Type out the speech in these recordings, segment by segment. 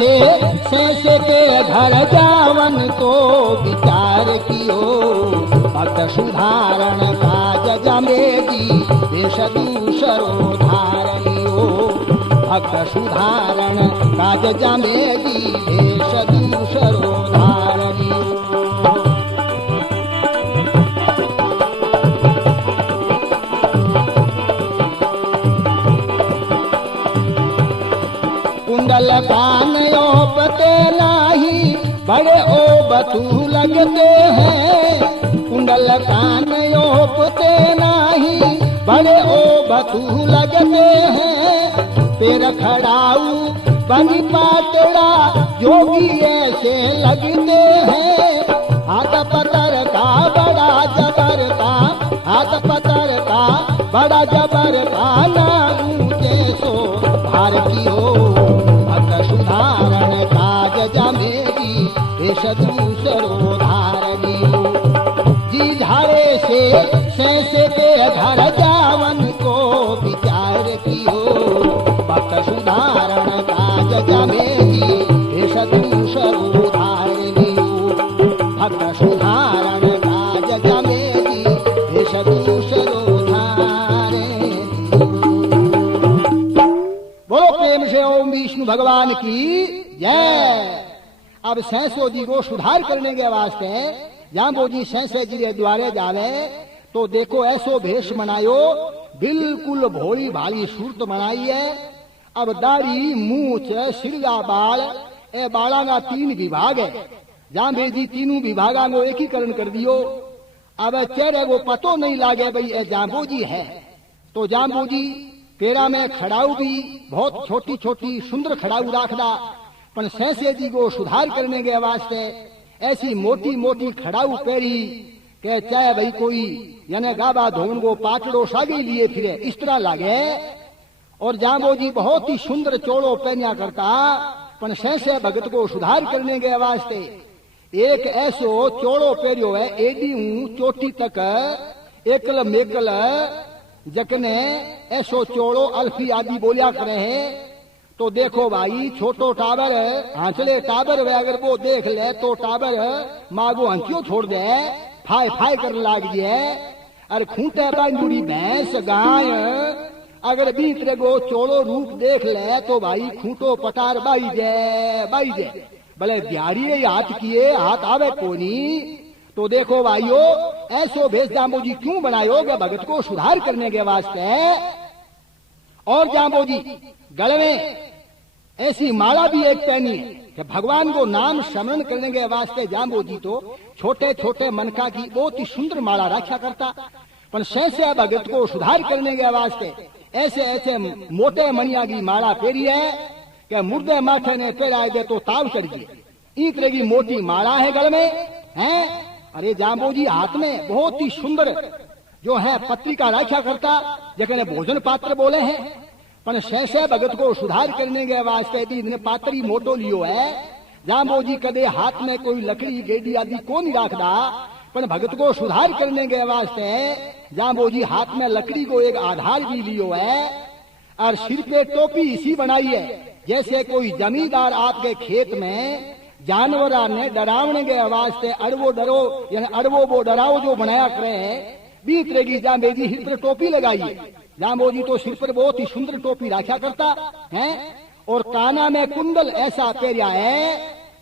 से सैसे के घर जावन तो विचार कियो, भक्त सुधारण काज जमेगी देश दूसरो धारनियो, भक्त सुधारण काज जमेगी देश दूसरो धारनियो। कुंडल कान ओपते नाही बड़े ओ बतू लगते हैं, कुंडल कान ओपते नाही बड़े ओ बतू लगते हैं, पैर खड़ाऊ बनी पातड़ा योगी ऐसे लगते हैं, हाथ पतर का बड़ा जबर का, हाथ पतर का बड़ा जबर का नारू जैसो भार कियो, भक्त सुधारण काज जमेगी देश दूसरो धारनियो, जी झाड़े से सैसे के घर जावन को विचार कियो, भक्त सुधारण काज जमेगी देश दूसरो धारनियो, भक्त सुधारण काज जमेगी देश दूसरो धारनियो। बोलो प्रेम से ओम विष्णु भगवान की जय। अब सैसो जी को सुधार करने के वास्ते जाम्बो जी सैसे जी के द्वारे जावे तो देखो ऐसो भेष बनायो, बिल्कुल भोली भाली सूरत बनाई है। अब दाढ़ी मूछ सिरगा बाल ए बाला का 3 विभाग है, जाम्बे जी तीनों विभागा को एकीकरण कर दियो। अब चेहरे को पतो नहीं लागे भाई ए जाम्बो जी है, तो जाम्बो जी पेरा में खड़ाऊ भी बहुत छोटी छोटी सुंदर खड़ाऊ राखदा, पर सैसे जी को सुधार करने के वास्ते ऐसी मोटी मोटी खड़ाऊ पेरी के चाहे भाई कोई यानी गाबा धोन को पाचड़ो सागी लिए फिरे इस तरह लागे। और जाम्बो जी बहुत ही सुंदर चोड़ो पहनिया करता, पर सैसे भगत को सुधार करने के वास्ते एक ऐसो चोड़ो पेरियो है एडी चोटी तक एकल मेकल जकने ऐसो चोड़ो अल्फी आदि बोलिया करे हैं। तो देखो भाई छोटो टाबर हांचले टाबर वे अगर वो देख ले तो टाबर मागो हंसियो छोड़ दे, फाय फाय कर लाग जे। अरे खूंटे बांधुड़ी भैंस गाय अगर बीतरे गो चोड़ो रूप देख ले तो भाई खूंटो पटार बाई जे भले बिहारी हाथ किए हाथ आवे कोनी। तो देखो भाइयों ऐसो भेष जाम्बो जी क्यों बनायो कि भगत को सुधार करने के वास्ते। और जाम्बो जी गले में ऐसी माला भी एक पहनी है कि भगवान को नाम स्मरण करने के वास्ते जाम्बो जी तो छोटे छोटे मनका की बहुत ही सुंदर माला रखा करता, पर सैसे भगत को सुधार करने के वास्ते ऐसे ऐसे मोटे मणिया की माला पेरी है कि मुर्दे माथे ने पेराए दे तो ताव चढ़ गई। ई तरह की मोटी माला है गले में है। अरे जाम्बो जी हाथ में बहुत ही सुंदर जो है पत्रिका रखा करता जगह भोजन पात्र बोले हैं, पर सैसे भगत को सुधार करने के वास्ते भी इन्हें पात्री मोटो लियो है। जाम्बो जी कदे हाथ में कोई लकड़ी गेडी आदि को नहीं रखदा, पर भगत को सुधार करने के वास्ते जाम्बो जी हाथ में लकड़ी को एक आधार भी लियो है। और सिर पे टोपी इसी बनाई है जैसे कोई जमींदार आपके खेत में जानवरा ने डरावने के वास्ते अड़वो डरो यानी अड़वो वो डराओ जो बनाया करे है बीत रेगी। जाम्बो जी सिर पर टोपी लगाई है। जाम्बो जी तो सिर पर बहुत ही सुंदर टोपी रखा करता है और काना में कुंडल ऐसा पेरिया है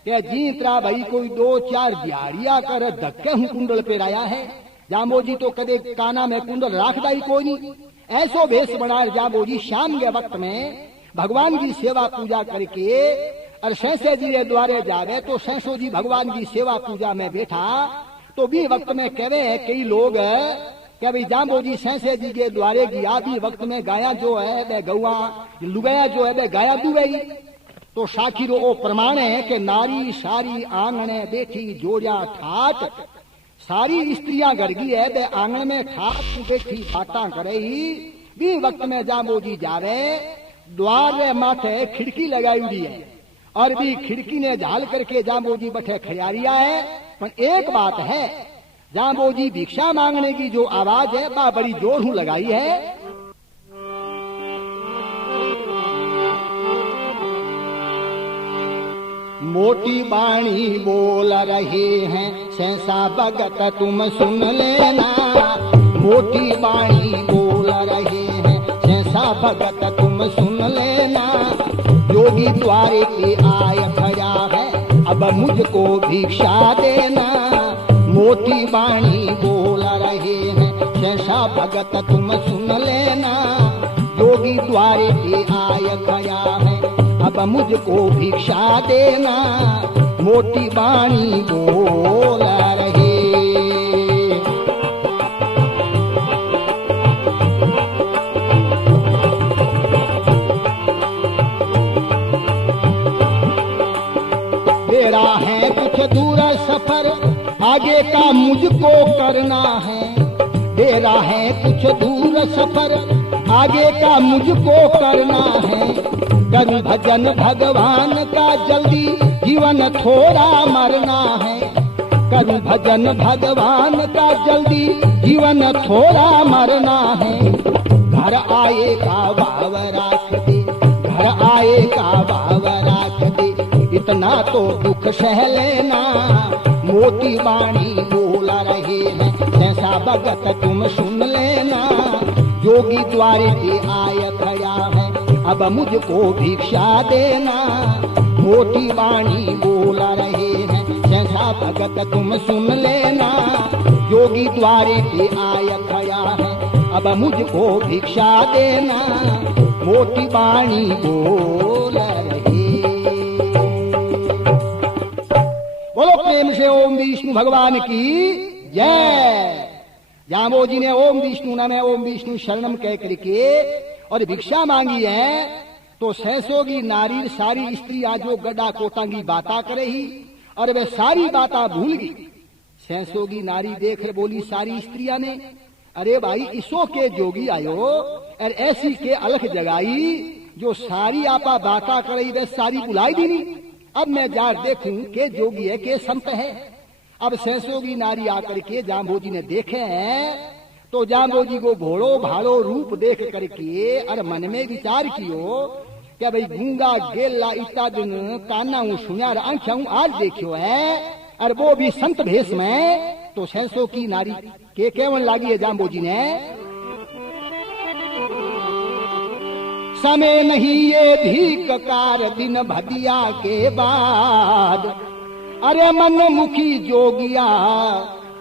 कि जीतरा भाई कोई 2-4 दिहाड़िया कर धक्के हूं कुंडल पेराया है। जाम्बो जी तो कदे काना में कुंडल राखदा ही कोई नहीं। ऐसो भेष बनाए जाम्बो जी शाम के वक्त में भगवान की सेवा पूजा करके और सैसे जी के द्वारे जावे तो सैसो जी भगवान की सेवा पूजा में बैठा तो भी वक्त में कहे है कई लोग क्या भाई जाम्बो जी सैसे जी के द्वारे गया भी वक्त में गाया जो है वे गौआ लुगाया जो है वे गाया दुबई। तो साखी रो प्रमाण है कि नारी सारी आंगने बैठी जोड़िया ठाट, सारी स्त्रियां घर की है वे आंगन में ठाट बैठी बाटा करे ही भी वक्त में जाम्बो जी जावे द्वार माथे खिड़की लगाई हुई है और भी खिड़की ने झाल करके जाम्बो जी बैठे खड़ियारिया है। पर एक बात है जाम्बो जी भिक्षा मांगने की जो आवाज है वह बड़ी जोर हूं लगाई है। मोटी बाणी बोल रहे हैं सहसा भगत तुम सुन लेना। मोटी बाणी बोल रहे हैं सहसा भगत तुम सुन लेना। योगी द्वारे के आय खड़ा है अब मुझको भिक्षा देना। मोटी बाणी बोल रहे हैं सहसा भगत तुम सुन लेना। योगी द्वारे के आय खड़ा है अब मुझको भिक्षा देना। मोटी बाणी बोल रहे। मेरा है कुछ दूर सफर आगे का मुझको करना है। मेरा है कुछ दूर सफर आगे का मुझको करना है। करूं भजन भगवान का जल्दी जीवन थोड़ा मरना है। करूं भजन भगवान का जल्दी जीवन थोड़ा मरना है। घर आए का भाव राख दे, घर आए का भाव राख दे, इतना तो दुख सह लेना। मोटी बाणी बोला रहे हैं सहसा भगत तुम सुन लेना। योगी द्वारे के आय खड़ा है अब मुझको भिक्षा देना। मोटी बाणी बोला रहे हैं सहसा भगत तुम सुन लेना। योगी द्वारे के आय खड़ा है अब मुझको भिक्षा देना। मोटी बाणी बोल रहे। बोलो प्रेम से ओम विष्णु भगवान की जय। जाम्बोजी ने ओम विष्णु नमः ओम विष्णु शरणम कह करके और भिक्षा मांगी है। तो सहसोगी नारी सारी स्त्रियां जो गड्ढा कोटांगी बाता करे ही और वे सारी बाता भूल गई। सहसोगी नारी देख रहे बोली सारी स्त्रियां ने, अरे भाई इसो के जोगी आयो और ऐसी के अलख जगाई जो सारी आपा बाता करे वे सारी बुलाई दी नहीं। अब मैं जा देखूं के जोगी है के संत है। अब सहसोगी नारी आकर के जाम्बोजी ने देखे हैं तो जाम्बोजी को घोड़ो भाड़ो रूप देख करके और मन में विचार कियो क्या भाई गूंगा गेला इतना दिन काना हूँ सुनिया आंखा हूँ आज देखियो है और वो भी संत भेष में। तो सहसो की नारी के केवन लागी है जाम्बोजी ने। समय नहीं ये धीक कार दिन भदिया के बाद। अरे मन मुखी जोगिया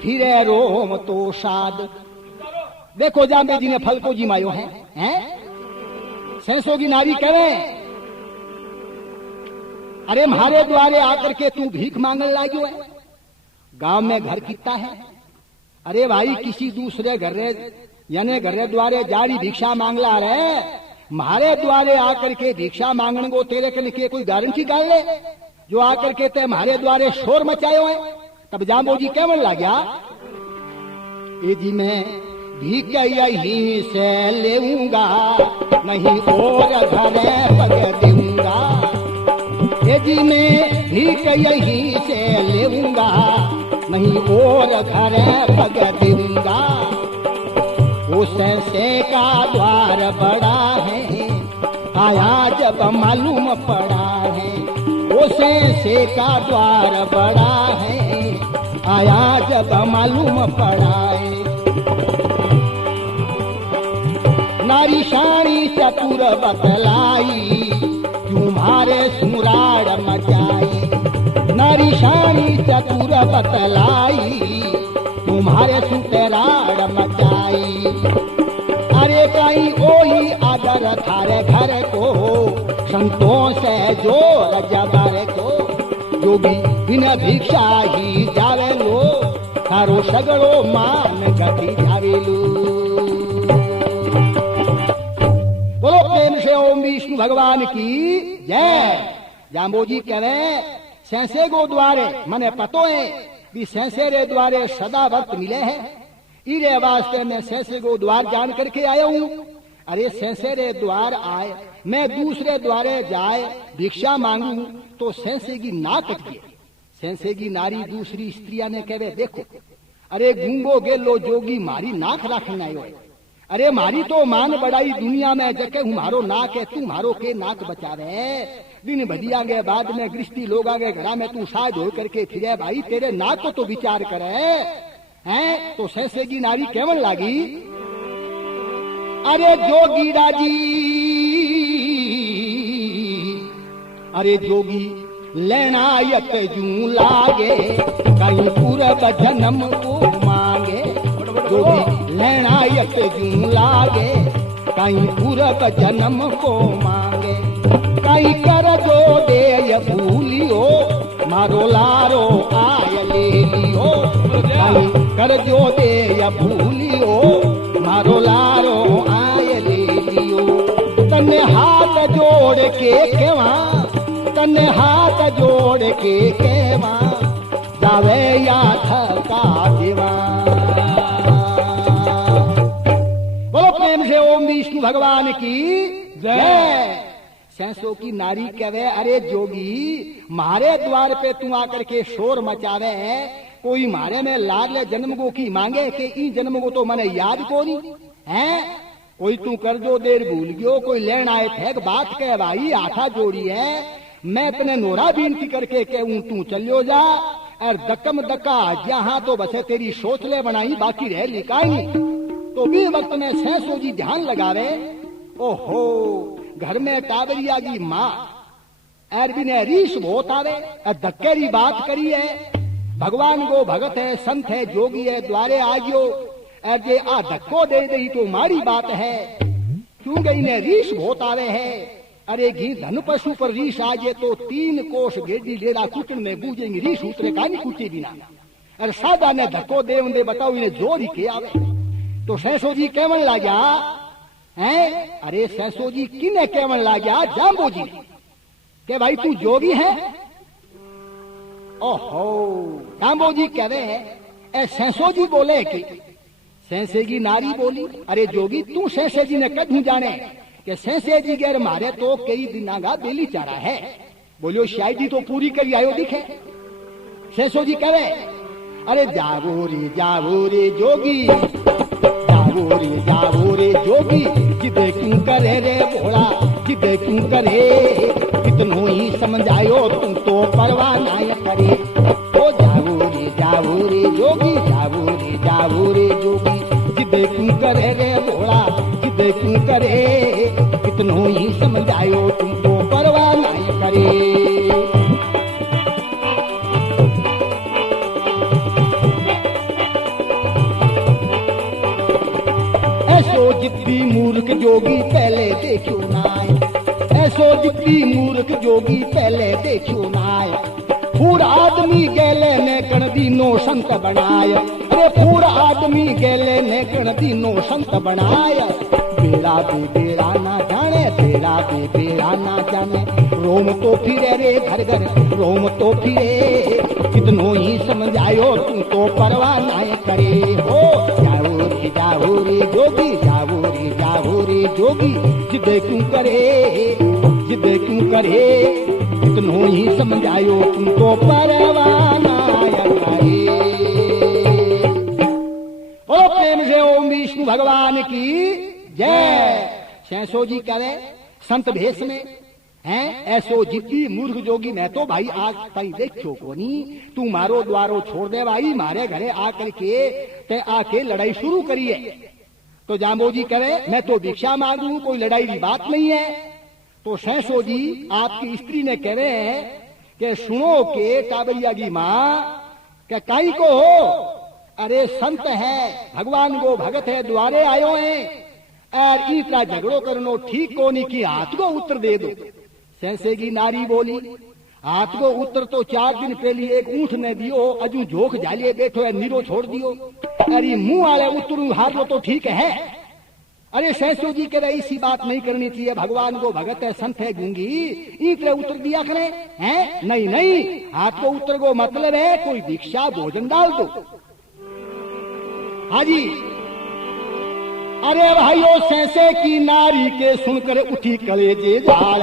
फिरे रोम तो साद। देखो जाम्बे जी ने फल को जिमायो है, हैं? सहसो की नारी कहे अरे म्हारे द्वारे आकर के तू भीख मांगने लागियो है। गांव में घर कितना है। अरे भाई किसी दूसरे घर यानी घर द्वारे जारी भिक्षा मांगला रहे म्हारे द्वारे आकर के भिक्षा मांगने को तेरे के लिए कोई गारंटी डाल ले जो आकर के ते हमारे द्वारे शोर मचायो है। तब जाम्बोजी केवल ला गया ये जी मैं भीख यहीं से लेऊंगा नहीं और घरे पग दूंगा। ये जी मैं भीख यहीं से लेऊंगा नहीं और घरे पग दूंगा। उससे का द्वार बड़ा है आया जब मालूम पड़ा है। उसे का द्वार बड़ा है आया जब मालूम पड़ा है। नारी शाणी चतुर बतलाई तुम्हारे सुराड़ मचाई। नारी शाणी चतुर बतलाई तुम्हारे सुतराड़ मचाई। अरे कहीं ओही अगर थारे घर को संतों से जोर जबर को जो भी बिना भिक्षा ही जावे लो थारो सगड़ो मान गति जावेलू। बोलो प्रेम से ओम विष्णु भगवान की जय। जाम्बोजी कह रहे सहसे गो द्वारे मने पतो है कि सहसे रे द्वारे सदा वक्त मिले हैं। इरे वास्ते मैं सहसे गो द्वार जान करके आया हूँ। अरे सहसे रे द्वार आए मैं दूसरे द्वारे जाए भिक्षा मांगू तो सहसे की ना कट गई। सहसे की नारी दूसरी स्त्रियां ने कहे देखो अरे गूंगो गेलो जोगी मारी नाक रखना आयो। अरे मारी तो मान बड़ाई दुनिया में जके हूँ मारो नाक है तू मारो के नाक बचा रहे। दिन भजिया गए बाद में गृष्टि लोग आगे घरा में तू साज हो करके फिरे भाई तेरे नाक को तो विचार करे हैं। तो सहसे की नारी केवल लागी अरे जोगी राजी अरे जोगी लेनायत जू लागे कहीं पूरब जन्म को मांगे जोगी लेनायत जू लागे कहीं पूरब जन्म को मांगे कहीं कर जो दे भूलियो मारो लारो आय ले लियो कहीं कर जो दे भूलियो मारो लारो आय ले लियो तन्ने हाथ जोड़ के केवा तन्ने हाथ जोड़ के केवा जावे या थका देवा। बोलो प्रेम से ओम विष्णु भगवान की जय। सहसो की नारी कहे अरे जोगी मारे द्वार पे तू आकर के शोर मचावे कोई मारे में लाग जन्म को की मांगे कि ई जन्म को तो मैंने याद को नहीं है कोई तू कर दो देर भूल गयो कोई लेन आए थे बात कह भाई आठा जोड़ी है मैं अपने नोरा बीनती करके कहूं तू चलियो जा और दक्कम दक्का जहां तो बसे तेरी सोच ले बनाई बाकी रह लिकाई। तो भी वक्त में सहसो जी ध्यान लगावे ओहो घर में टाबरिया की माँ अरबी ने रीस बहुत आवे धक्के की बात करी है भगवान को भगत है संत है जोगी है द्वारे आजियो अरे आ धक्को दे दी तो मारी बात है क्योंकि इन्हें रीस बहुत आवे है अरे घी धन पशु पर रीस आजे तो 3 कोष गेडी लेड़ा कुटन में बूझेंगे रीस उतरे का नहीं कुटी बिना अरे सादा ने धक्को दे उन्हें बताओ इन्हें जोर ही के आवे। तो सहसो जी केवल लाजा हैं अरे सहसो जी किने केवल लाजा जाम्बो जी के भाई तू जोगी है ओहो जाम्बो जी कह रहे हैं सहसो जी बोले कि सहसे की नारी बोली अरे जोगी तू सहसे जी ने कदू जाने कि सहसे जी गैर मारे तो कई दिना का बेली चारा है बोलियो शायद जी तो पूरी करी आयो दिखे। सहसो जी कह रहे अरे जावो रे जोगी जावो रे जोगी जिदे क्यों करे रे भोला जिदे क्यों करे कितनो ही समझायो तुम तो परवाह ना करे ओ जावो रे जोगी जावो रे जोगी जिदे क्यों करे रे भोला जिदे क्यों करे कितनो ही समझायो तुम तो परवाह ना करे। ऐसो जिद्दी मूर्ख जोगी पहले देखियो नाय ऐसो जिद्दी मूर्ख जोगी पहले देखियो नाय पूरा आदमी गेले ने कण दीनो संत बनाय अरे पूरा आदमी गेले ने कण दीनो संत बनाय बेड़ा बे बेड़ा ना जाने बेड़ा बे बेड़ा ना जाने रोम तो फिरे रे घर घर रोम तो फिरे कितनो ही समझायो तू तो परवाह ना करे हो जाओ रे जोगी जाओ रे जोगी जिदे क्यों करे कितनो ही समझायो तुमको परवाह ना करे। ओ प्रेम से ओम विष्णु भगवान की जय। सहसो जी करे संत भेष में हैं ऐसो जिद्दी मूर्ख जोगी मैं तो भाई आज ताई देखो कोनी तू मारो द्वारो छोड़ दे भाई मारे घरे आकर के ते आके लड़ाई शुरू करी है। तो जाम्बो जी करे मैं तो भिक्षा मांगू कोई लड़ाई की बात नहीं है। तो सहसो जी आपकी स्त्री ने कह रहे हैं कि सुनो के टाबरिया की माँ क्या काई को हो अरे संत है भगवान को भगत है द्वारे आयो है और इतना झगड़ो करनो ठीक को नहीं की हाथ को उत्तर दे दो। सहसे की नारी बोली हाथ को उत्तर तो 4 दिन पहले एक ऊंट ने दियो अजू झोंक झालिए बैठो है नीरो छोड़ दियो अरे मुंह वाले उत्तर हार लो तो ठीक है। अरे सहसो जी कह रहे ऐसी बात नहीं करनी चाहिए भगवान को भगत है संत है गूंगी इतने उत्तर दिया करें हैं नहीं हाथ को उत्तर को मतलब है कोई भिक्षा भोजन डाल दो। हाजी अरे भाइयों सहसे की नारी के सुनकर उठी कलेजे झाल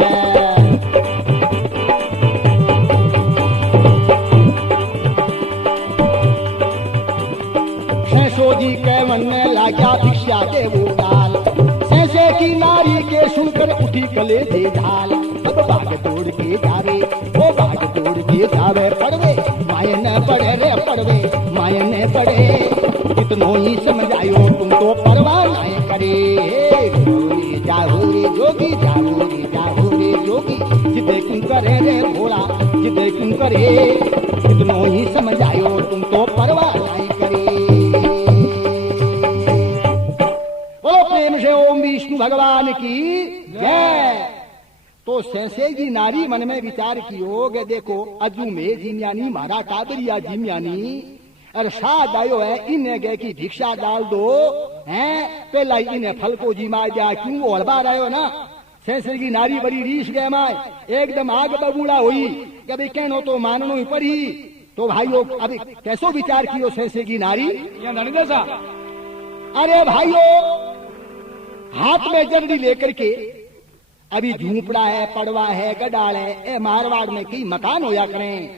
सहसो जी के मन में लागा भिक्षा दे वो डाल सहसे की नारी के सुनकर उठी कलेजे झाल अब भाग दौड़ के जावे, वो भाग दौड़ के जावे, पड़वे मायने पड़े रे पड़वे मायने पड़े, कितनो ही समझायो तुम तो परवाह नहीं करे। जाओ रे जोगी, जाओ रे जोगी, जिदे क्यों करे रे भोला, जिदे क्यों करे, कितनो ही समझायो तुम तो परवाह नहीं करे। बोलो प्रेम से ओम विष्णु भगवान की जय। तो सहसे जी नारी मन में विचार कियो कि देखो अजू में जिम्यानी मारा कादरिया जिम्यानी और साथ आयो है, इन्हें गए की भिक्षा डाल दो हैं, पहला ही इन्हें फल को जी मार जा, क्यों वो हड़बार आयो ना। सहसे की नारी बड़ी रीस गए माए, एकदम आग बबूला हुई, कभी कहनो तो माननो ही पड़ी। तो भाइयों अभी कैसो विचार कियो सहसे की नारी, अरे भाइयों हाथ में जल्दी लेकर के, अभी झूपड़ा है, पड़वा है, गडाल है, ए मारवाड़ में कई मकान होया करें,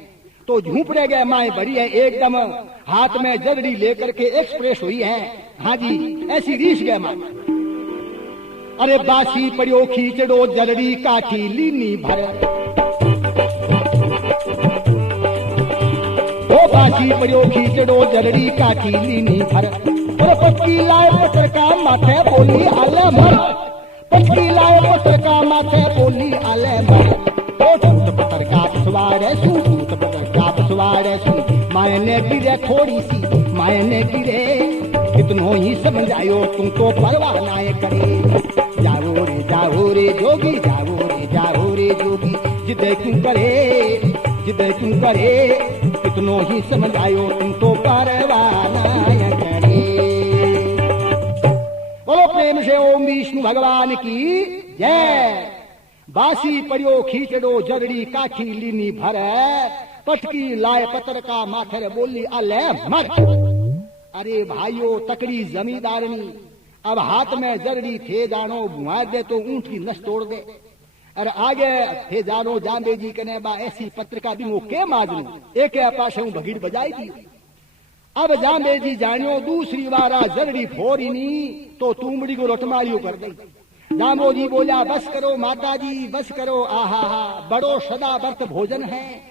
तो झूपड़े गए माए बड़ी है, एकदम हाथ में जल्दी लेकर के एक्सप्रेस हुई है। हाँ जी ऐसी रीस गए माए। अरे बासी पड़ियो खींचड़ो जलड़ी काठी लीनी भर, ओ बासी पड़ियो खींचड़ो जलड़ी काठी लीनी भर, और पक्की लाए पत्र का माथे बोली आले मर, पक्की लाए पत्र का माथे बोली आले मर, ओ सूत पत्र का पिछवाड़े सू, सूत पत्र का पिछवाड़े सू, मायने गिरे थोड़ी सी मायने गिरे, कितनो ही समझायो तुम तो परवाह नाय करे। जाओ रे जोगी, जाओ रे जोगी, जिदे क्यों करे, जिदे क्यों करे, कितनो ही समझायो तुम तो परवाह नाय करे। बोलो प्रेम से ओम विष्णु भगवान की जय। बासी पड़ियो खींचड़ो जरड़ी काठी लीनी भर, पटकी लाए पत्र का माथे बोली अले मर। अरे भाइयों तकड़ी जमींदारनी, अब हाथ में जरड़ी थे जानो बुआ दे तो ऊंट की नस तोड़ दे, अरे आगे थे जानो जांबे जी कने बा ऐसी पत्रिका दी वो के माजनू, एक पास हूं भगीड़ बजाई दी। अब जांबे जी जानियो दूसरी बारा जरड़ी फोड़नी तो तुमड़ी को रोटमारियो कर दी। जांबो जी बोला बस करो माता जी बस करो, आहा हा बड़ो सदा व्रत भोजन है,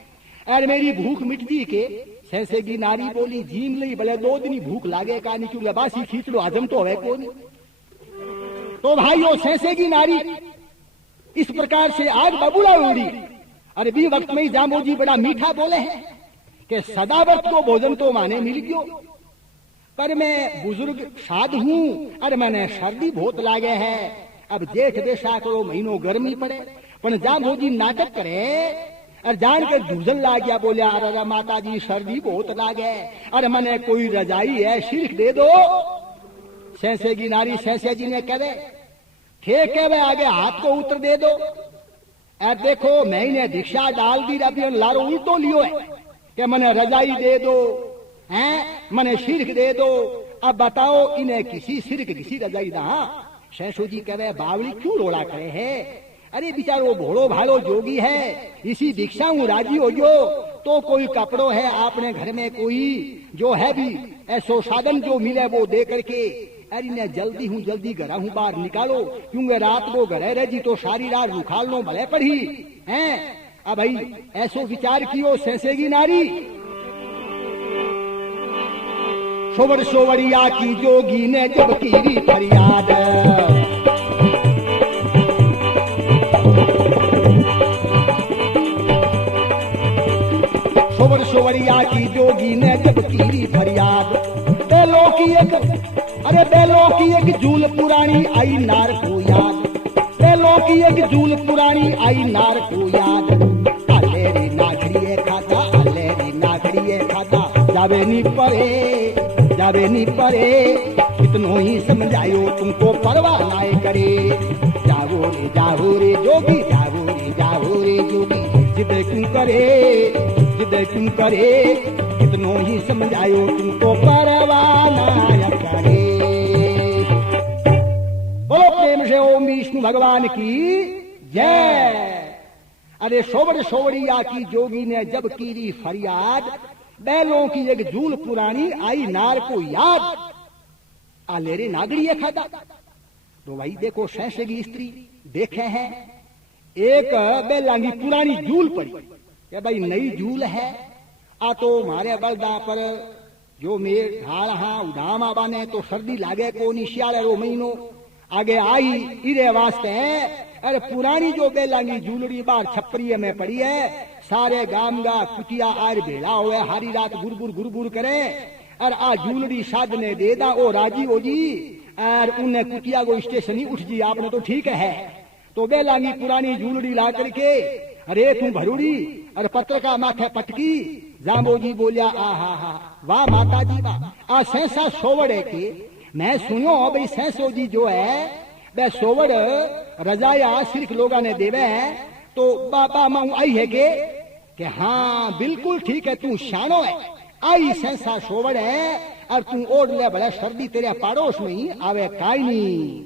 अरे मेरी भूख मिटती के। सहसे की नारी बोली जीम ली भले 2 दिन भूख लागे का नहीं, क्यों बासी खींच लो हजम तो है को नहीं। तो भाइयों सहसे की नारी इस प्रकार से आग बबूला उड़ी। अरे भी वक्त में ही जांबो जी बड़ा मीठा बोले हैं कि सदाव्रत को भोजन तो माने मिल गयो, पर मैं बुजुर्ग साध हूं, अरे मैंने सर्दी बहुत लागे है, अब जेठ बैसाखो महीनों गर्मी पड़े, पर जांबो जी नाटक करे और जानकर जूझन ला गया, बोलिया अरे माता जी सर्दी बहुत लागे, अरे मैंने कोई रजाई है सिर्फ दे दो। सहसे की नारी सहसे जी ने कहे ठीक है वे आगे हाथ को उत्तर दे दो, अरे देखो मैंने दीक्षा डाल दी, अभी लारो उल्टो लियो है कि मैंने रजाई दे दो हैं, मैंने सिर्क दे दो, अब बताओ इन्हें किसी सिर्क किसी रजाई दा। सहसो जी कहे बावली क्यों रोड़ा करे है, अरे बेचारो भोड़ो भालो जोगी है, इसी दीक्षा हूँ राजी हो जो, तो कोई कपड़ो है आपने घर में कोई जो है भी ऐसो साधन जो मिले वो दे करके, अरे ने जल्दी हूँ जल्दी घरा हूँ बाहर निकालो, क्योंकि रात को घरे रह जी तो सारी रात रुखाल लो भले पड़ी हैं। अब भाई ऐसो विचार कियो सहसेगी नारी। सोवर सोवरिया की जोगी ने जब की फरियाद, सोवर सोवरिया की जोगी ने जब की फरियाद, बैलों की एक अरे बैलों की एक जूल पुरानी आई नार को याद, बैलों की एक जूल पुरानी आई नार को याद, अलेरी नागरिये खाता, अलेरी नागरिये खाता, जावे नी परे, कितनो ही समझायो तुमको परवाह नाय करे। जाओ रे जोगी, जाओ रे जोगी, जिदे क्यों करे, कितनो ही समझायो तुमको परवाह नाय करे। बोलो प्रेम से ओम विष्णु भगवान की जय। अरे सोवर सोवरिया की जोगी ने जब की फरियाद, बैलों की एक जूल पुरानी आई नार को याद, आलेरे नागड़ी खाता। तो भाई देखो सहसे की स्त्री देखे हैं एक बेलांगी पुरानी झूल पड़ी कि भाई नई झूल है आ तो मारे बलदा पर जो मेर ढाल हाँ उधामा बाने तो सर्दी लागे को निशियाले रो महीनो आगे आई इरे वास्ते अरे पुरानी जो बेलांगी झूलड़ी बार छपरी में पड़ी है सारे गाम गा कुटिया आर भेड़ा हुए हारी रात गुरबुर करे और आ झूलड़ी साधने दे दा ओ राजी हो जी और उन्हें कुटिया को स्टेशन ही उठ जी आपने तो ठीक है तो बेलांगी पुरानी झूलड़ी ला करके अरे तू भरूड़ी और पत्र का माथे पटकी जाम्बो जी बोलिया आ हा वाह माता जी वाह आ सैसा सोवड़ है के मैं सुनो भाई सैसो जी जो है वह सोवड़ रजाया सिर्फ लोगा ने देवे है तो बाबा माऊ आई है के हाँ बिल्कुल ठीक है तू शानो है आई सैसा सोवड़ है और तू ओढ़ ले भले सर्दी तेरे पड़ोस में ही आवे काई नहीं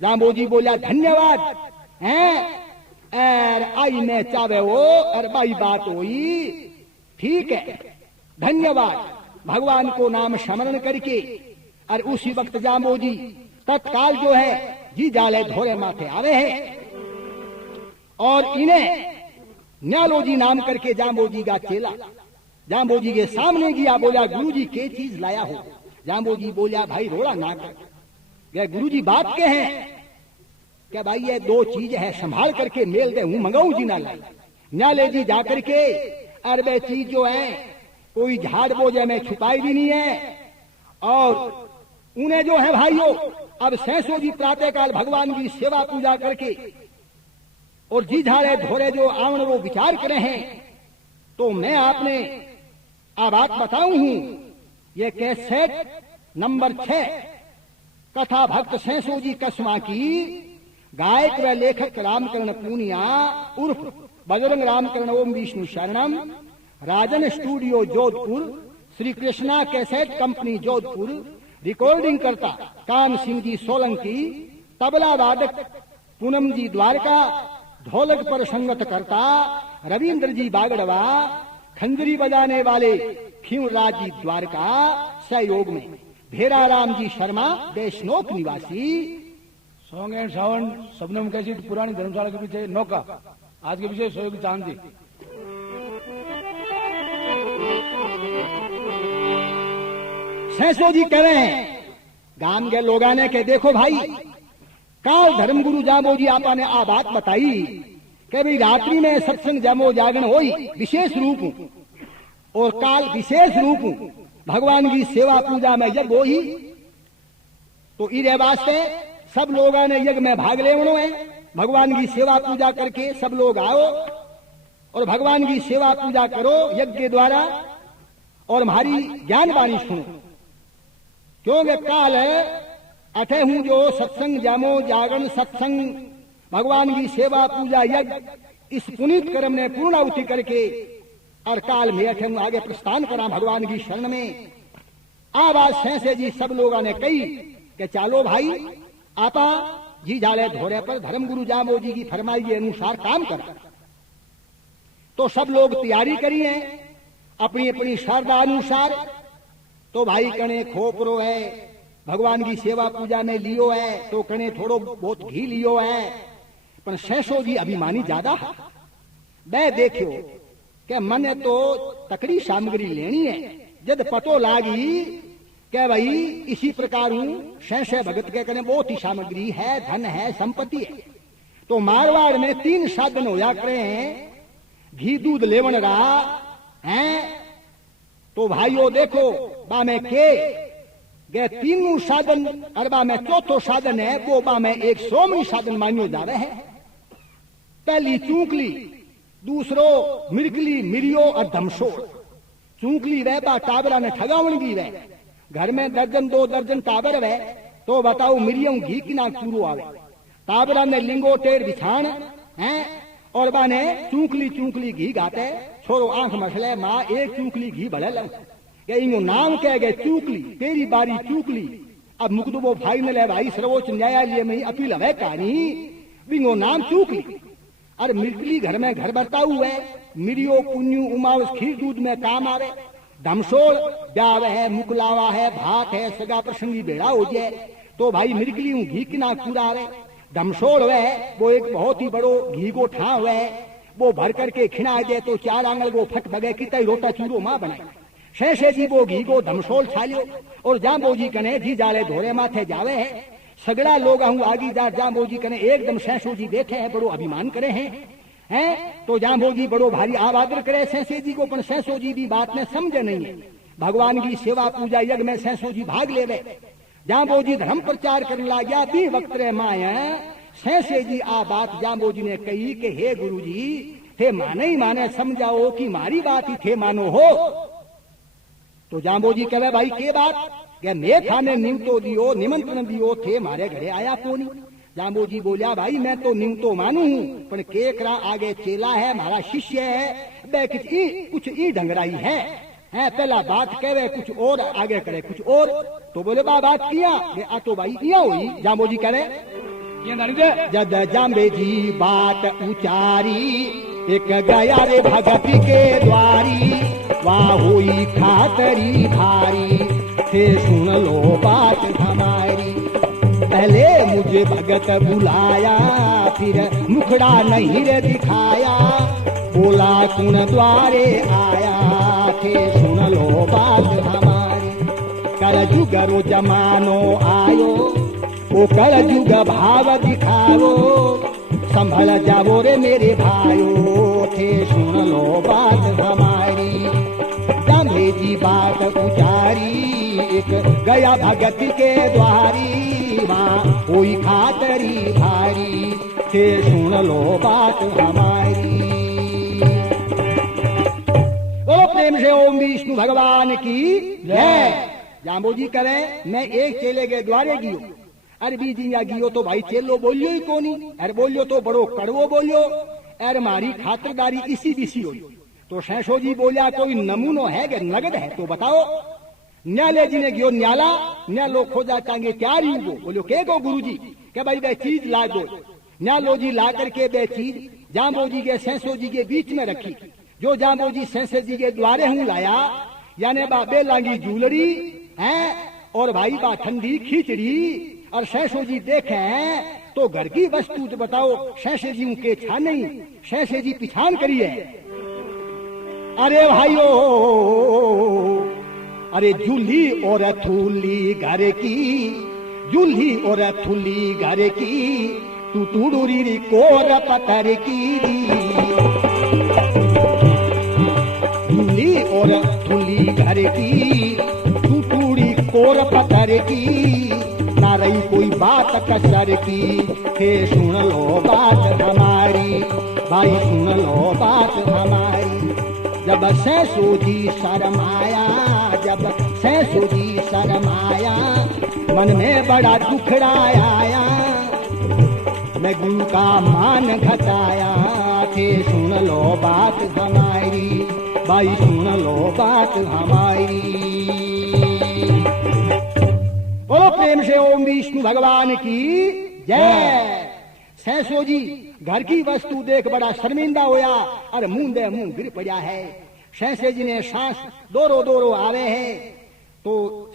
जाम्बो जी बोलिया धन्यवाद हैं और आई में चावे वो और बाई बात हुई ठीक है धन्यवाद भगवान को नाम स्मरण करके और उसी वक्त जाम्बो जी तत्काल जो है जी जाले धोरे माथे आवे हैं और इन्हें न्यालो जी नाम करके जाम्बो जी का चेला जाम्बो जी के सामने गया बोला गुरु जी के चीज लाया हो जाम्बो जी बोलिया भाई रोड़ा ना कर गुरु जी बात के हैं क्या भाई ये दो चीज है संभाल करके मेल दे हूं मंगाऊ जी ना लाई न्याले जी जाकर के अरे चीज जो है कोई झाड़ बोझे में छुपाई भी नहीं है और उन्हें जो है भाइयों अब सैसो जी प्रातः काल भगवान की सेवा पूजा करके और जी झाड़े धोरे जो आवण वो विचार करे हैं तो मैं आपने आ बात बताऊं हूं ये कैसेट नंबर 6 कथा भक्त सैसो जी कसमा की गायक व लेखक रामकरण पूनिया उर्फ Bajrang Ramkaran Om Vishnu Sharanam Rajan studio Jodhpur Shri Krishna cassette company Jodhpur recording करता कान सिंह जी सोलंकी तबला वादक पूनम जी द्वारका ढोलक पर संगत करता रविंद्र जी बागड़वा खंजरी बजाने वाले खीवराज जी द्वारका सहयोग में भेराराम जी शर्मा देशनोक निवासी song and sound Shabnam cassette पुरानी धर्मशाला के पीछे नौका आज के विषय सहयोगी चांद जी सैसो जी कह रहे हैं गांव के लोग आने के देखो भाई काल धर्मगुरु जामो जी आपा ने आ बात बताई कि भाई रात्रि में सत्संग जमो जागरण होई विशेष रूप और काल विशेष रूप भगवान की सेवा पूजा में यज्ञ हो ही तो इरे वास्ते सब लोग ने यज्ञ में भाग ले है भगवान की सेवा पूजा करके सब लोग आओ और भगवान की सेवा पूजा करो यज्ञ के द्वारा और हमारी ज्ञान वाणी सुनो क्योंकि काल अठे हूं जो सत्संग जामो जागरण सत्संग भगवान की सेवा पूजा यज्ञ इस पुनीत कर्म ने पूर्णाहुति करके और काल में अठे हूं आगे प्रस्थान करा भगवान की शरण में आवाज सैसे जी सब लोगों ने कही कि चलो भाई आपा जी जाले धोरे पर धर्मगुरु जामो जी की फरमाई के अनुसार काम कर तो सब लोग तैयारी करी है अपनी अपनी श्रद्धा अनुसार तो भाई कने खोपरो है भगवान की सेवा पूजा में लियो है तो कने थोड़ो बहुत घी लियो है पर सैसो जी अभिमानी ज्यादा है मैं देखियो कि मने तो तकड़ी सामग्री लेनी है जब पतो लागी क्या भाई इसी प्रकार हूं शैशय भगत के कने बहुत ही सामग्री है धन है संपत्ति है तो मारवाड़ में 3 साधन होया करे हैं घी दूध लेवन रहा है तो भाइयों देखो बा में के गे 3 साधन अरबा में चौथो साधन है वो बा में एक सोमी साधन मान्यो जावे है पहली चूंकली दूसरो मिर्गली मिरियो और धमसोड़ चूंकली वह बा टाबरा ने ठगावन की वह घर में दर्जन 2 दर्जन टाबर वह तो बताओ मिरियों घी किना पूरो आवे टाबरा ने लिंगो टेर बिछाण है और बाने चूंकली घी गाते छोरो आंख मसले माँ एक चूंकली घी भले लग इनको नाम कह गए चूकली तेरी बारी चूकली अब मुकदमो फाइनल है भाई सर्वोच्च न्यायालय में अपील है कहानी बिंगो नाम चूकली और मिर्गली घर में घर बरता हुआ है मिरियो पुन्यू उमावस खीर दूध में काम आवे धमसोड़ ब्याव है मुकलावा है भात है सगा प्रसंगी बेड़ा हो जाए तो भाई मिर्गली घी किना कूड़ा रहे धमसोड़ हुए वो एक बहुत ही बड़ो घी को ठा हुए वो भर करके खिना दे तो 4 आंगल वो फट बगे कितना रोटा चूरो मां बनाए शेषे जी वो घी को धमसोल छालियो और जाम्बो जी कने जी जाले धोरे माथे जावे है सगड़ा लोग हूँ आगी जा जाम्बो जी कने एकदम शेषो जी बैठे हैं बड़ो अभिमान करे हैं तो जाम्बो जी बड़ो भारी आवादर करे शेषे जी को पण शेषो जी भी बात ने समझे नहीं है भगवान की सेवा पूजा यज्ञ में शेषो जी भाग लेवे जाम्बो जी धर्म प्रचार करने लग्या बी वक्त रे माया शेषे जी आ बात जाम्बो जी ने कही कि हे गुरु जी थे माने ही माने समझाओ कि मारी बात ही थे मानो हो तो जाम्बो जी कहे भाई के बात क्या मैं थाने न्यूतो दियो निमंत्रण दियो थे मारे घरे आया कोनी जाम्बो जी बोलिया भाई मैं तो न्यूतो मानू हूं पर केकरा आगे चेला है हमारा शिष्य है बे कुछ ई ढंगराई है पहला बात कहे कुछ और आगे करे कुछ और तो बोले बात किया आ तो भाई किया हुई जाम्बो जी करे जद जाम्बे जी बात उचारी एक गया रे भगती के द्वारी वहाँ हुई खातरी भारी थे सुन लो बात हमारी पहले मुझे भगत बुलाया फिर मुखड़ा नहीं रे दिखाया बोला कुण द्वारे आया थे सुन लो बात हमारी कर जुगरो जमानो आयो वो कर जुग भाव दिखाओ संभल जाओ रे मेरे भाइयों थे सुन लो बात हमारी जाम्बे जी बात उचारी एक गया भगत के द्वारी वहाँ कोई खातरी भारी थे सुन लो बात हमारी बोलो प्रेम से ओम विष्णु भगवान की जय जाम्बो जी करे मैं एक चेले के द्वारे गियो अरे बीजी या गियो तो भाई चेलो बोलियो ही कोनी अरे बोलियो तो बड़ो कड़वो बोलियो अरे मारी खातरदारी इसी दिसी हुई तो शेषो जी बोलिया कोई नमूनो है कि नगद है तो बताओ न्याले जी ने गियो न्याला न्यालो खोजा चांगे क्या रही वो बोलो के गो गुरु जी के भाई बे चीज ला दो न्यालो जी ला करके बे चीज जाम्बो जी के शेषो जी के बीच में रखी जो जाम्बो जी शेषो जी के द्वारे हूँ लाया यानी बे लांगी जूलरी है और भाई बा ठंडी खिचड़ी और शेषो जी देखे तो घर की वस्तु तो बताओ शेषे जी के छा नहीं शेषे जी पिछान करिए अरे भाइयों अरे जूली और थूली घर की जूली और थूली घर की तू टूडूरी कोर पत्थर की जूली और थूली घर की तू टूड़ी कोर पत्थर की ना रही कोई बात कसर की हे सुन लो बात हमारी भाई सुन लो बात हमारी जब शेषो जी शर्माया जब शेषो जी शर्माया मन में बड़ा दुखड़ाया मैं गुरु का मान घटाया थे सुन लो बात हमारी भाई सुन लो बात हमारी बोलो प्रेम से ओम विष्णु भगवान की जय शेषो जी घर की वस्तु देख बड़ा शर्मिंदा होया और मुंह दे मुंह गिर पड़ा है शेषे जी ने सांस दोरो दोरो आवे है तो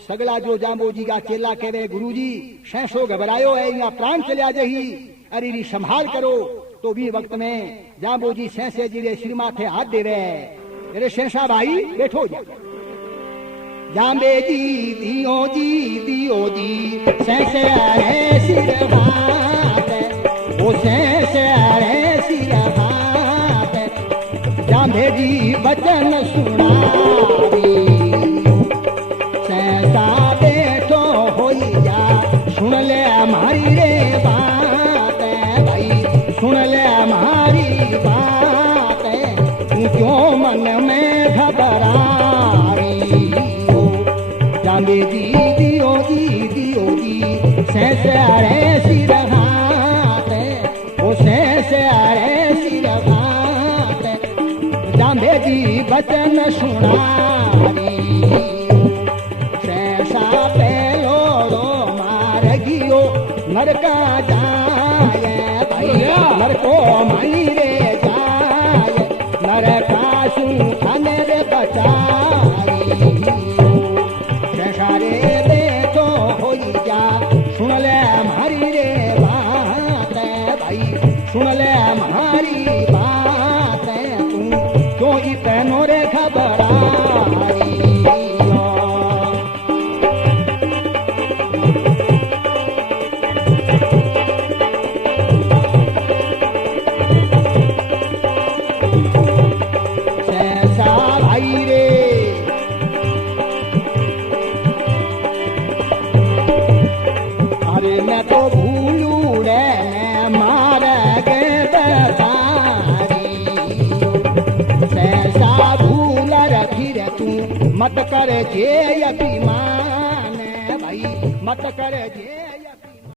सगला जो जाम्बो जी का चेला कह रहे गुरु जी शेषो घबरायो है यहाँ प्राण चलिया जही अरे संभाल करो तो भी वक्त में जाम्बो जी शेषे जी ने सिर माथे हाथ दे रहे अरे शेषा भाई बैठो जा जाम्बे जी दियो जी शेषे अरे सिर हाथ ओ शेषे अरे सिर हाथ जाम्बे जी वचन सुनारी शेषा बैठो होई जा सुन ले हमारी रे बात भाई सुन ले हमारी बात तू क्यों मन में घबराई जाम्बे जी दियो जी शेषे अरे सिर हाथ ओ शेषे अरे सिर हाथ जाम्बे जी वचन सुनारी शेषा पेलो रो मार गियो नरका जाए भाई नरको माई रे जाए नरका सुन रे बचाई शेषा रे देखो होई जा सुन ले हमारी रे बात मत कर जे अभिमान भाई मत कर जे